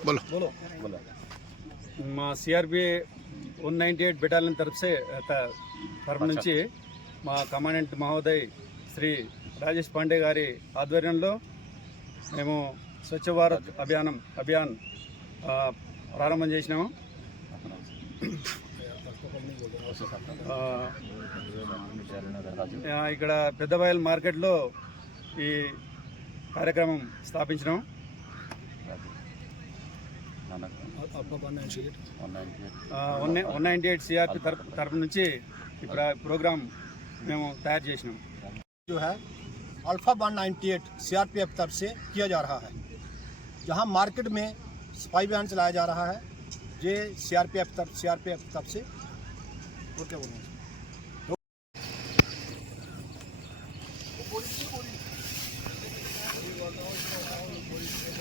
बोलो बोलो మా CRB one ninety eight battalion తరఫు తరఫు నుంచి మా కమాండెంట్ మహోదయ్ శ్రీ రాజేష్ పాండే గారి ఆధ్వర్యంలో మేము స్వచ్ఛ భారత్ అభియానం అభియాన్ ఆ, ప్రారంభం చేసినాము ఆ, ఆ, ఇక్కడ పెద్దబయల్ మార్కెట్లో ఈ కార్యక్రమం స్థాపించినాం one one ninety eight CRP తరఫు తరఫు నుంచి ఈ ప్ర- ప్రోగ్రాం మేము తయారు చేసినాం जो है alpha one ninety eight C R P F तरफ से किया जा रहा है जहां मार्केट में सफाई अभियान चलाया जा रहा है ये सी आर पी एफ तरफ सी आर पी एफ तरफ से और क्या बोलूँ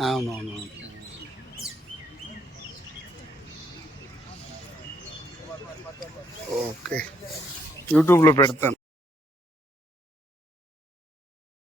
అవునవును ఓకే. యూట్యూబ్లో పెడతాను.